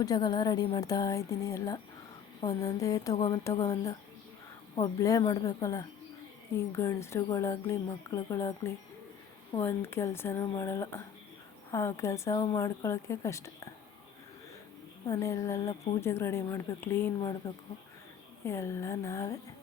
ಪೂಜೆಗೆಲ್ಲ ready ಮಾಡ್ತಾ ಇದ್ದೀನಿ ಎಲ್ಲ. ಒಂದೊಂದೇ ತೊಗೊಂಬಂದು ತೊಗೊಬಂದು. ಒಬ್ಬಳೇ ಮಾಡಬೇಕಲ್ಲ. ಈ ಗಂಡಸ್ರುಗಳಾಗಲಿ, ಮಕ್ಳುಗಳಾಗಲಿ ಒಂದು ಕೆಲಸನೂ ಮಾಡಲ್ಲ. ಆ ಕೆಲಸ ಮಾಡ್ಕೊಳ್ಳೋಕ್ಕೆ ಕಷ್ಟ. ಮನೆಯಲ್ಲೆಲ್ಲ ಪೂಜೆಗೆ ರೆಡಿ ಮಾಡಬೇಕು, ಕ್ಲೀನ್ ಮಾಡಬೇಕು. ಎಲ್ಲ ನಾವೇ.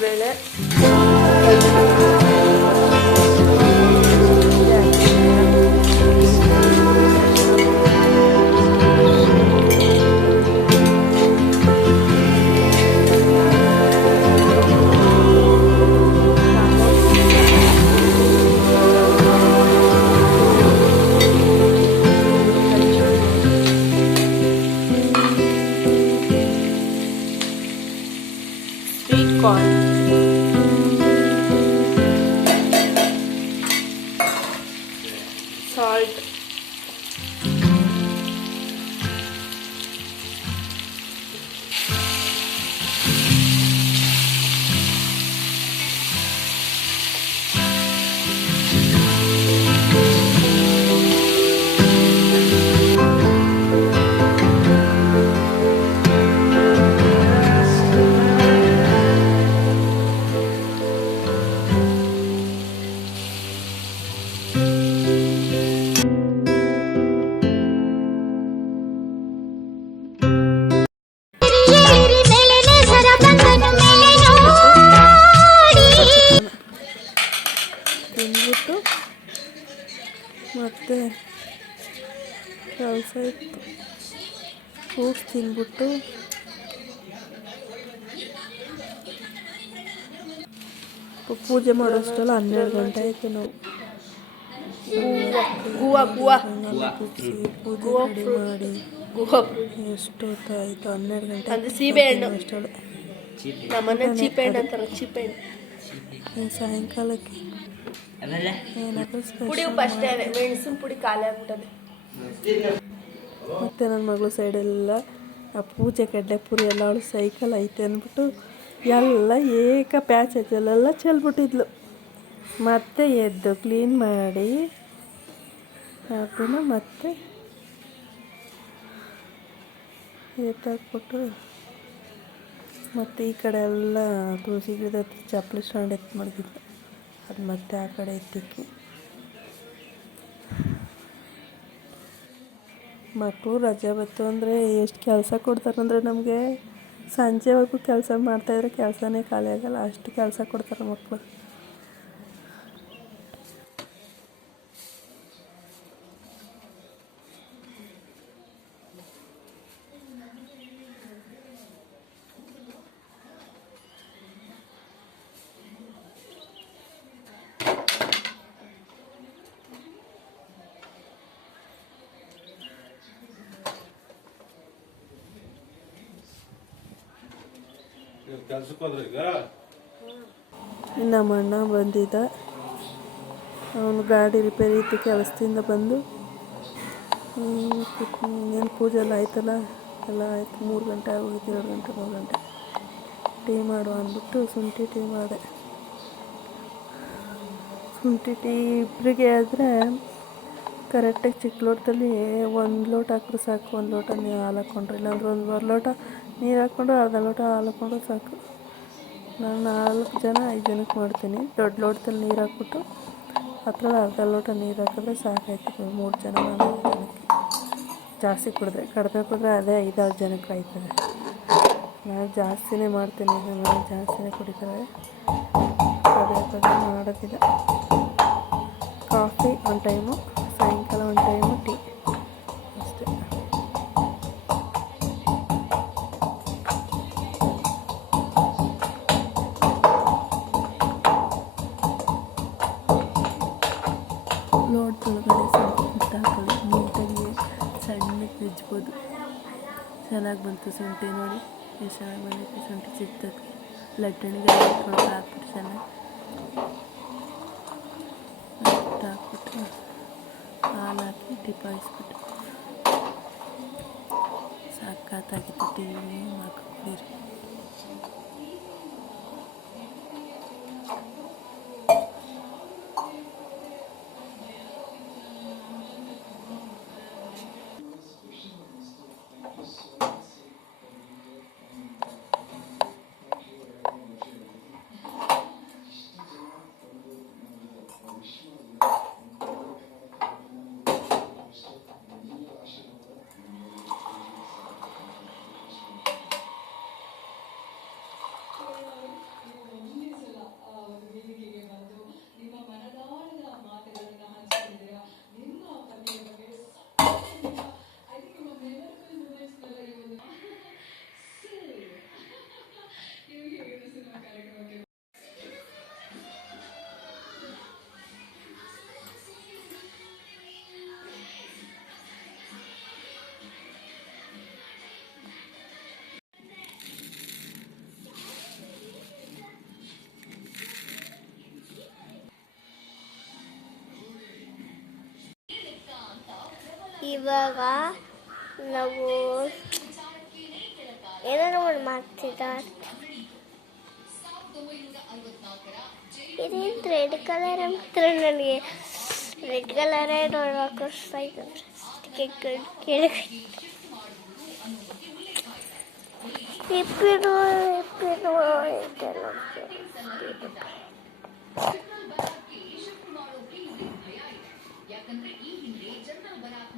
böyle Bitcoin. ಮತ್ತೆ ಕೆಲಸ ಇತ್ತು ಫ್ರೂಟ್ಸ್ ತಿಂದ್ಬಿಟ್ಟು ಪೂ- ಪೂಜೆ ಮಾಡೋಷ್ಟಲ್ಲ ಹನ್ನೆರಡು ಗಂಟೆ ಆಯಿತು ನಾವು ಗುವಾ ಗುವಾ ಹಂಗೆಲ್ಲ ಬಿಡಿಸಿ ಪೂಜೆ ಗೋವಾ ರೆಡಿ fruit. ಮಾಡಿ ಗುವಾ ಎಷ್ಟೊತ್ತಾಯಿತು ಹನ್ನೆರಡು ಗಂಟೆ ಅದು ಸೀಬೆಹಣ್ಣು. ಅಷ್ಟೊಳಗೆ ನಮ್ಮನೆ ಚೀಪೆಹಣ್ಣು ಅಂತಾರೆ ಚೀಪೆಹಣ್ಣು ಇನ್ನು ಸಾಯಂಕಾಲಕ್ಕೆ ಏನಾದರೂ ಪುಡಿ ಅಷ್ಟೇ ಮೆಣಸಿನ ಪುಡಿ ಖಾಲಿ ಆಗ್ಬಿಟ್ಟದೆ. ಮತ್ತು ನನ್ನ ಮಗಳು ಸೈಡೆಲ್ಲ ಆ ಪೂಜೆ ಕಡಲೆಪುರಿ ಎಲ್ಲ ಅವಳು ಸೈಕಲ್ ಐತೆ ಅಂದ್ಬಿಟ್ಟು ಎಲ್ಲ ಏಕ ಪ್ಯಾಚ್ ಅಲ್ಲೆಲ್ಲ ಚೆಲ್ಬಿಟ್ಟಿದ್ಲು. ಮತ್ತೆ ಎದ್ದು ಕ್ಲೀನ್ ಮಾಡಿ ಅದನ್ನು ಮತ್ತೆ ಎತ್ತಾಕ್ಬಿಟ್ಟು ಮತ್ತು ಈ ಕಡೆ ಎಲ್ಲ ತುಳಸಿ ಗಿಡದ ಹತ್ರ ಚಪ್ಪಲಿ ಸ್ಟ್ಯಾಂಡ್ ಎತ್ತು ಮಡಗಿದ್ಲು. ಅದು ಮತ್ತೆ ಆ ಕಡೆ ಎತ್ತಿಕ್ಕಿ ಮಕ್ಕಳು ರಜೆ ಬತ್ತು ಅಂದರೆ ಎಷ್ಟು ಕೆಲಸ ಕೊಡ್ತಾರಂದ್ರೆ ನಮಗೆ ಸಂಜೆವರೆಗೂ ಕೆಲಸ ಮಾಡ್ತಾಯಿದ್ರೆ ಕೆಲಸನೇ ಖಾಲಿ ಆಗಲ್ಲ. ಅಷ್ಟು ಕೆಲಸ ಕೊಡ್ತಾರೆ ಮಕ್ಕಳು. ಕೆಲ್ಸಕ್ಕೆ ಹೋದ್ರೆ ನಮ್ಮ ಅಣ್ಣ ಬಂದಿದ್ದ. ಅವನು ಗಾಡಿ ರಿಪೇರಿ ಇತ್ತು ಕೆಲಸದಿಂದ ಬಂದು ಏನು ಪೂಜೆ ಎಲ್ಲ ಆಯ್ತಲ್ಲ? ಎಲ್ಲ ಆಯ್ತು. ಮೂರು ಗಂಟೆ ಆಗೋಗಿತ್ತು ಎರಡು ಗಂಟೆ, ಮೂರು ಗಂಟೆ. ಟೀ ಮಾಡು ಅಂದ್ಬಿಟ್ಟು ಶುಂಠಿ ಟೀ ಮಾಡಿದೆ. ಶುಂಠಿ ಟೀ ಇಬ್ಬರಿಗೆ ಆದರೆ ಕರೆಕ್ಟಾಗಿ ಚಿಕ್ಕ ಲೋಟದಲ್ಲಿ ಒಂದು ಲೋಟ ಹಾಕಿದ್ರೆ ಸಾಕು, ಒಂದು ಲೋಟ ನೀರು ಹಾಲು ಹಾಕ್ಕೊಂಡ್ರೆ. ಇಲ್ಲಾಂದ್ರೆ ಒಂದು ಲೋಟ ನೀರು ಹಾಕ್ಕೊಂಡು ಅರ್ಧ ಲೋಟ ಹಾಲು ಹಾಕ್ಕೊಂಡ್ರೆ ಸಾಕು. ನಾನು ನಾಲ್ಕು ಜನ, ಐದು ಜನಕ್ಕೆ ಮಾಡ್ತೀನಿ. ದೊಡ್ಡ ಲೋಟದಲ್ಲಿ ನೀರು ಹಾಕ್ಬಿಟ್ಟು ಹತ್ರಲ್ಲಿ ಅರ್ಧ ಲೋಟ ನೀರು ಹಾಕಿದ್ರೆ ಸಾಕಾಯ್ತದೆ ಮೂರು ಜನ, ನಾಲ್ಕು ಜನಕ್ಕೆ. ಜಾಸ್ತಿ ಕುಡಿದ್ರೆ, ಕಡಿಮೆ ಕುಡಿದ್ರೆ ಅದೇ ಐದಾರು ಜನಕ್ಕೆ ಆಯ್ತದೆ ನಾನು ಜಾಸ್ತಿನೇ ಮಾಡ್ತೀನಿ ನಾನು ಜಾಸ್ತಿನೇ ಕುಡಿತಾರೆ. ಪದೇ ಪದೇ ಮಾಡೋದಿಲ್ಲ. Coffee one time. ಸಾಯಂಕಾಲ ಒಂದು ಟೈಮು ಟೀ ಅಷ್ಟೇ ಲೋಟದೊಳಗಡೆ ಸ್ವಲ್ಪ ಉಪ್ಪು ಹಾಕೊಳ್ಳಿ ನೀಟಾಗಿ ಸಣ್ಣಕ್ಕೆ ಬಿಜ್ಬೋದು ಚೆನ್ನಾಗಿ ಬಂತು ಶುಂಠಿ ನೋಡಿ ಎಷ್ಟು ಚೆನ್ನಾಗಿ ಬಂದಿತ್ತು ಶುಂಠಿ ಚಿಕ್ಕದಕ್ಕೆ ಲಟ್ಟಣಿಗೆ ಹಾಕ್ಬಿಟ್ಟು ಹಾಕ್ಬಿಟ್ಟು ಚೆನ್ನಾಗಿ ಉಪ್ಪು ಹಾಕ್ಬಿಟ್ಟು ಹಾಲು ಹಾಕಿ ಟಿಪಾಯಿಸ್ಬಿಟ್ಟು ಸಖತ್ತಾಗಿತ್ತು ಟೀ ಹಾಕಿದ್ದೀರಿ ಇವಾಗ ನಾವು ಏನಾದ್ರು ಒಂದು ಮಾಡ್ತಿದ್ದಾರೆ ಇದೇನು ರೆಡ್ ಕಲರ್ ಮಾತ್ರ ನನಗೆ ರೆಡ್ ಕಲರೇ ನೋಡ್ಬೇಕು ಅನಿಸ್ತಾ